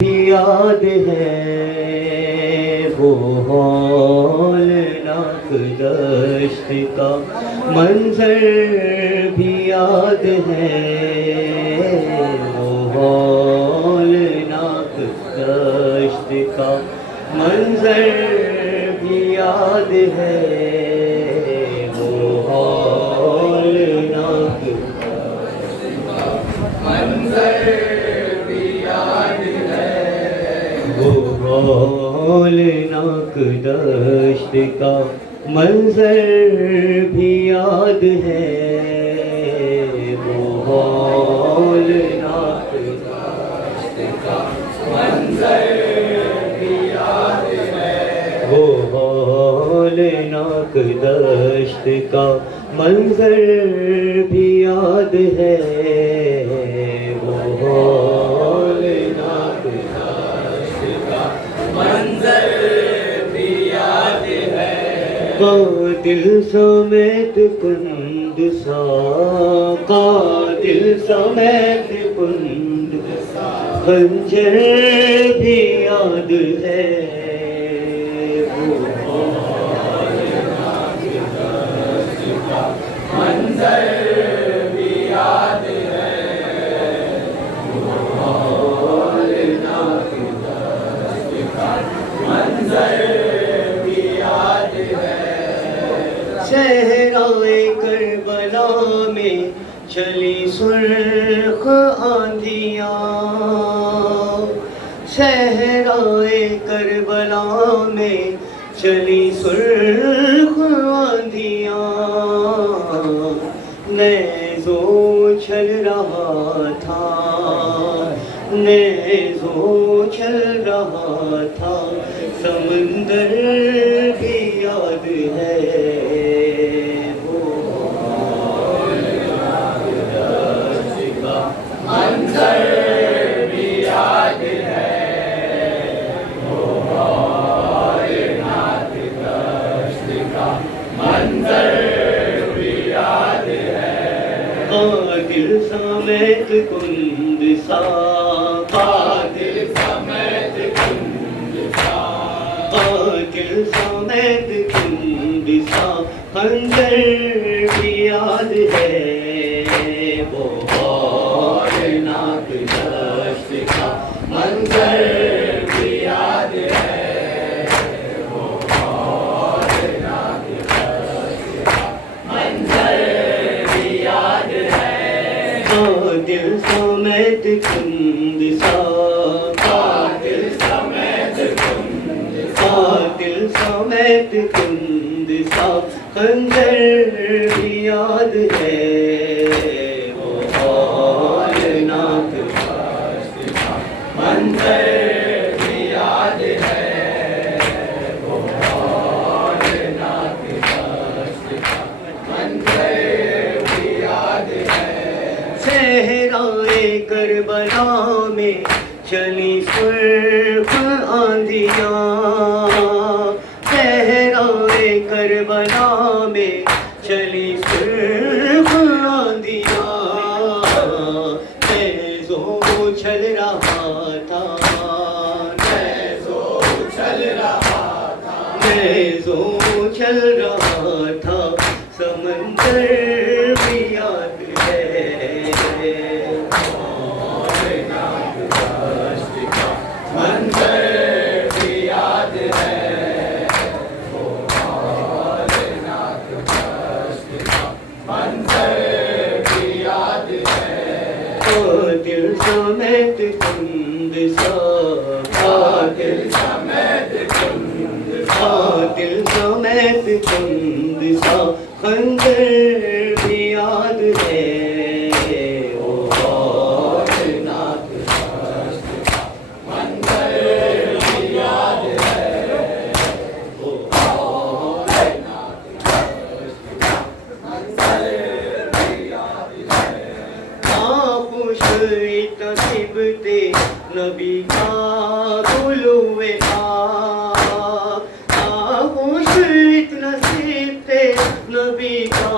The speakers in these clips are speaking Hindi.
याद है वो हौलनाक दश्त का मंजर भी याद है, वो हौलनाक दश्त का मंजर भी याद है, वो हौलनाक मंजर हौलनाक दश्त का मंजर भी याद है, वो हौलनाक दश्त का मंजर भी याद है, वो हौलनाक दश्त का मंजर भी याद है, वो हौलनाक मंजर भी याद है। कातिल समेत कुंद सा, कातिल समेत कुंद सा खंजर भी याद है, वो हौलनाक दश्त का मंजर भी याद है, वो हौलनाक मंजर भी याद है। सहराए करबला में चली सुर्ख आंधियाँ, सहराए करबला में चली सुर्ख आंधियाँ, नेज़ो चल रहा था, नेज़ो चल रहा था, समंदर भी याद है, वो हौलनाक दश्त का मंजर भी याद है, वो हौलनाक दश्त का मंजर भी याद है। कातिल समेत कुंद सा, कातिल समेत कुंद सा, कातिल समेत कुंद सा खंजर भी याद है, वो हौलनाक दश्त का मंजर भी याद है, वो हौलनाक दश्त का मंजर भी याद है। कातिल समेत कुंद सा, कातिल समेत कुंद सा, कातिल समेत कुंद सा खंजर भी याद है, वो हौलनाक दश्त का मंजर भी याद है, वो हौलनाक दश्त का मंजर भी याद है। सहराए करबला में चली सुर्ख आंधियाँ, सहराए करबला में चली सुर्ख आंधियाँ, नेज़ो चल रहा था, नेज़ो चल रहा था, नेज़ो चल रहा था, समंदर भी याद है, हौलनाक दश्त का मंजर भी याद है, वो हौलनाक दश्त का मंजर भी याद है। कातिल समेत कुंद सा, कातिल समेत कुंद सा, कातिल समेत कुंद सा खंजर भी याद है, वो हौलनाक दश्त का मंजर भी याद है, वो हौलनाक दश्त का मंजर भी याद है। खुश नसीब थे नबी का बुलुए पाक, खुश नसीब थे नबी का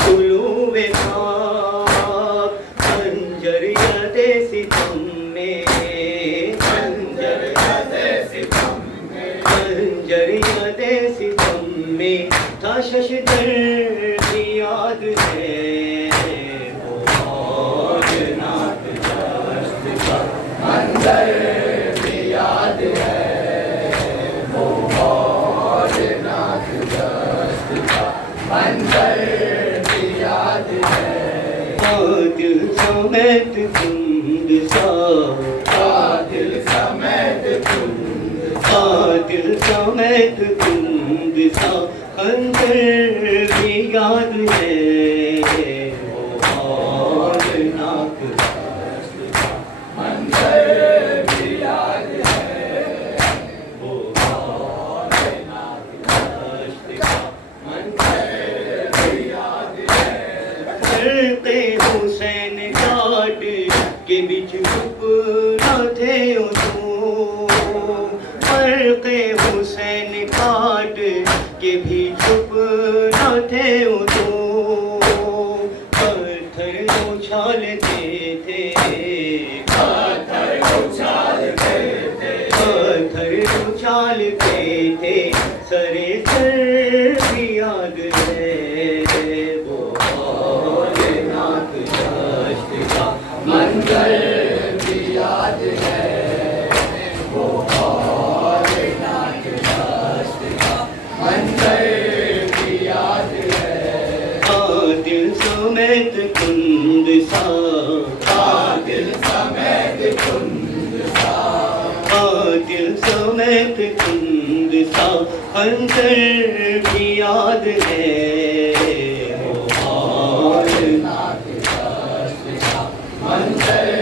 बुलुए पाक, खंजर याद सितम में मंदिर भी याद है, वो भोलेनाथ दस्त का मंदिर भी याद है। दिल समेत कुंद सा, दिल समेत कुंद सा, दिल समेत कुंद सा खंजर भी याद है, वो भोलेनाथ दस्त का मंदिर भी याद है, वो भोलेनाथ दस्त का मंदिर भी याद है। फर्क़े हुसैन काट के बीच चुप न थे ओ तू, फर्क़े हुसैन काट के भी चुप न थे ओ तू, पत्थर उछालते थे, पत्थर उछालते थे, पत्थर उछालते थे, सरे सर भी याद है, वो भोलेनाथ दस्त का मंदिर भी याद है, वो भोलेनाथ दस्त का मंदिर भी याद है। दिल समेत कुंद सा, दिल समेत कुंद सा, दिल समेत कुंद सा खंजर भी याद है, वो भोलेनाथ दस्त का मंदिर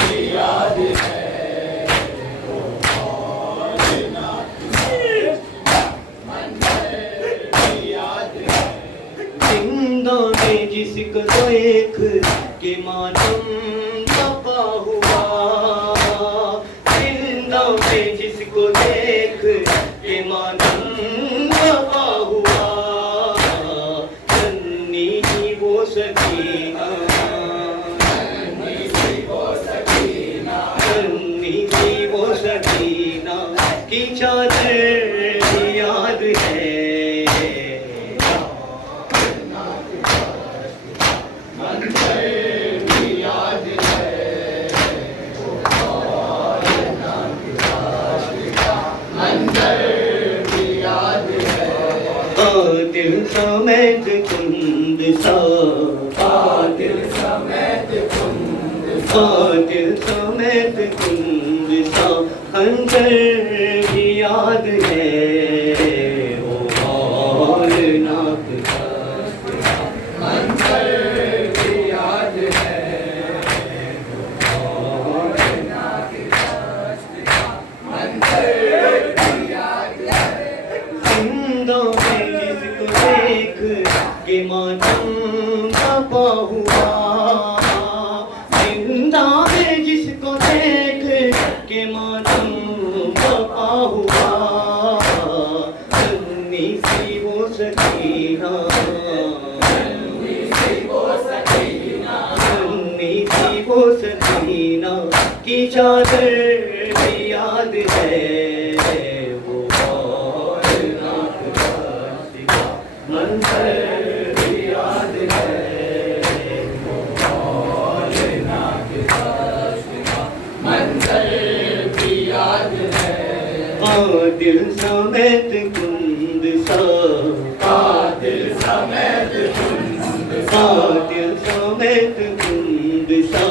भी याद है, वो भोलेनाथ दस्त का मंदिर भी याद है। जिंदा में जिसको देख के मातम तपा हुआ, जिंदा में जिसको देख के मातम तपा हुआ, जन्नी की वो सकीना, नन्ही सी वो सकीना, जन्नी की वो सकीना की चादर भी याद है, मंदिर भी याद है, वो भोलेनाथ दस्त का मंदिर भी याद है। दिल समेत कुंद सा, दिल समेत कुंद सा, दिल समेत कुंद सा खंजर भी याद है, वो भोलेनाथ दस्त का मंदिर भी याद है, वो भोलेनाथ दस्त का मंदिर भी याद है। जिंदा में जिसको देख के मातम तपा हुआ, जिंदा में जिसको देख के मातम तपा हुआ, जन्नी सी वो सकीना, नन्ही सी वो सकीना, जन्नी सी वो सकीना की चादर भी याद है, वो भोलेनाथ दस्त का मंदिर भी याद है, वो भोलेनाथ दस्त का मंदिर भी याद है। दिल समेत कुंद सा, दिल समेत कुंद सा, दिल समेत कुंद सा,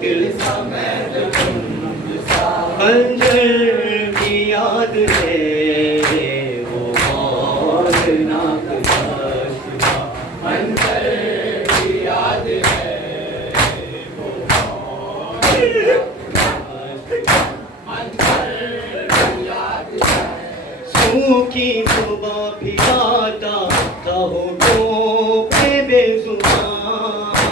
दिल समेत कुंद सा, खंजर भी याद है, वो भोलेनाथ दस्त का मंदिर भी याद है, वो भोलेनाथ दस्त का मंदिर भी याद है। सूखी सुबह फिराता था होठों पे बेजुबान,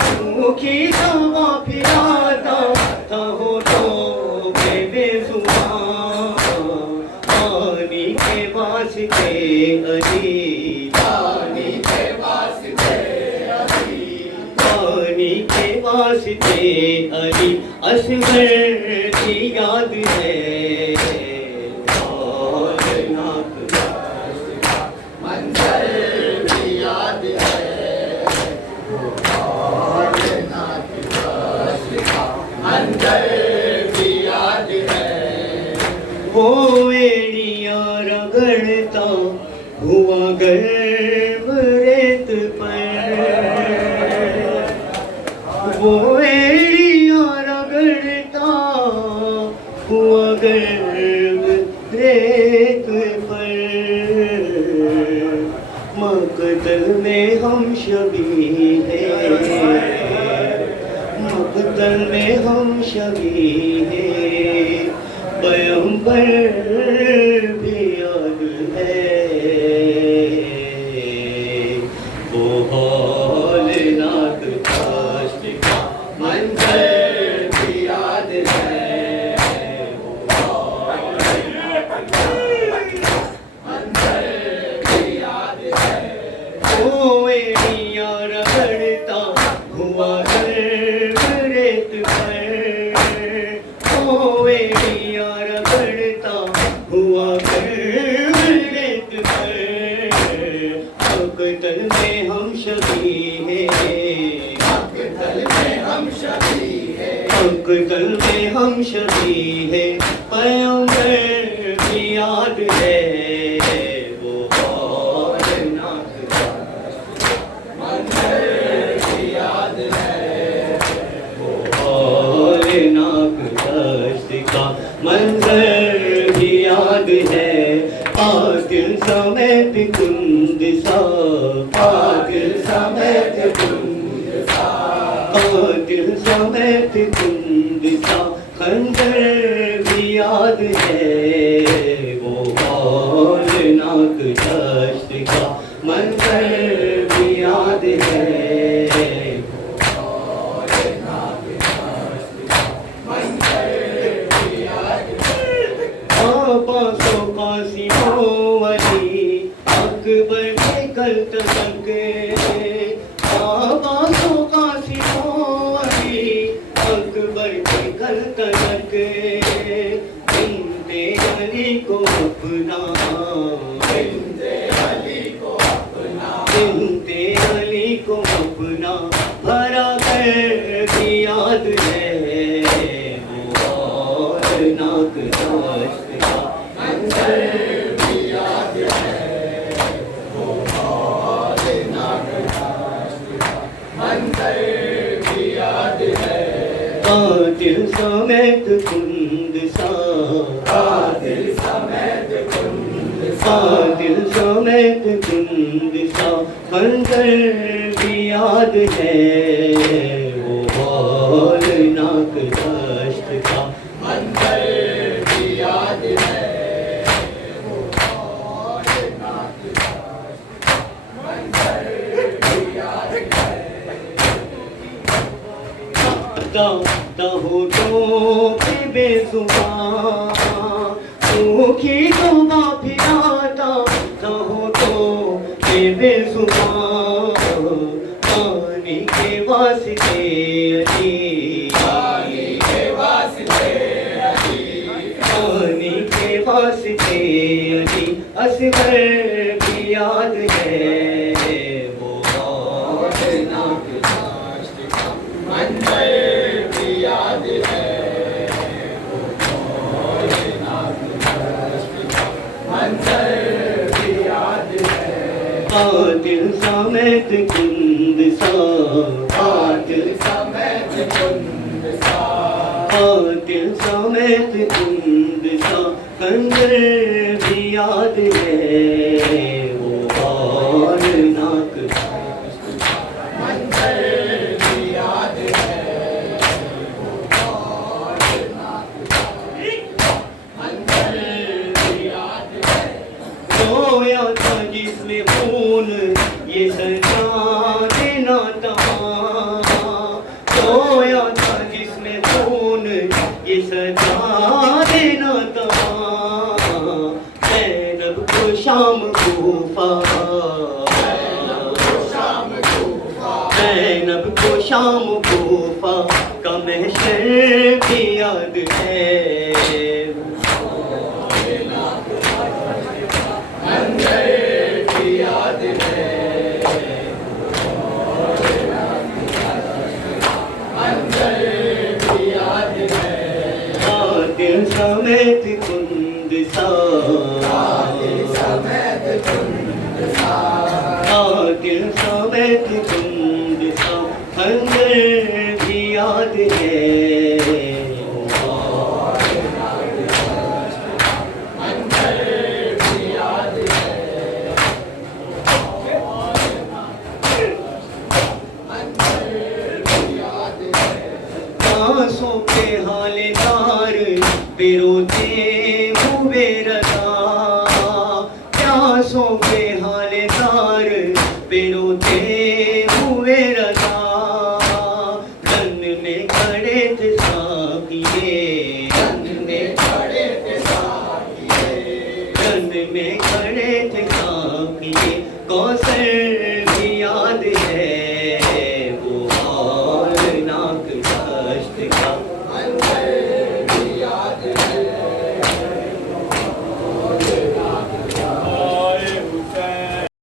सूखी सुबह फिराता था होठों पे बेजुबान, पानी के वास्ते अली, पानी के वास्ते अली, पानी के वास्ते अली असगर की याद है, भोलेनाथ दस्त का मंदिर भी याद है, वो भोलेनाथ दस्त का मंदिर वो एड़िया रगड़ता हुआ गर्म रेत पर, वो एड़िया रगड़ता हुआ गर्म रेत पर, मक़तल में हम शबी हैं, मक़तल में हम शबी हैं, पैगंबर भी याद है वो हौलनाक काश्त का मंज़र भी याद है, वो हौलनाक मंज़र भी याद है, वो एड़िया रगड़ता हुआ गर्म रेत पर, वो एड़िया रगड़ता हुआ गर्म रेत पर, मक़तल में हम शबी हैं, मक़तल में हम शबी हैं, मक़तल में हम शबी हैं, पैगंबर भी याद है वो हौलनाक मंज़र भी याद है, वो हौलनाक दश्त का मंज़र भी याद है, पातिल समेत कुंद सा, पातिल समेत कुंद सा, पातिल समेत कुंद सा, खंजर भी याद है वो हौलनाक दश्त का मंज़र भी याद है, वो हौलनाक दश्त का मंज़र भी याद है, आबासो कासिमो वली अकबर के कल तक, आबासो कासिमो वली अकबर के कल तक, बिन्ते अली को अपना, बिन्ते अली को अपना, बिन्ते अली को अपना भरा कर भी याद है वो हौलनाक दश्त का मंज़र भी याद है, वो हौलनाक दश्त का मंज़र भी याद है, कातिल समेत कुंद सा, कातिल समेत कुंद सा, कातिल समेत कुंद सा, मंज़र भी याद है वो हौलनाक दश्त का मंज़र भी याद है, वो हौलनाक दश्त का मंज़र भी याद है, होठों पे बेज़ुबान सूखी दुआ फिराता, होठों पे बेज़ुबान पानी के वास्ते अली, पानी के वास्ते अली, पानी के वास्ते अली, असगर भी याद है वो हौलनाक दश्त का मंज़र भी याद है, वो हौलनाक दश्त का मंज़र भी याद है, कातिल समेत कुंद सा, कातिल समेत कुंद सा, कातिल समेत कुंद सा, खंजर भी याद है वो हौलनाक दश्त का मंज़र भी याद है, वो हौलनाक दश्त का मंज़र भी याद है, रोया था जिसमें खून ये सजा देना था, रोया था जिसमें खून ये सजा देना था, ज़ैनब को शाम कूफा, ज़ैनब को शाम कूफा का महशर भी याद है समेत कुंद पिरोते हुए रजा, प्यासों के हालदार पिरोते हुए रजा। रन में खड़े थे साकिए, रन में खड़े थे साकिए, रन में खड़े थे साकिए, कौसर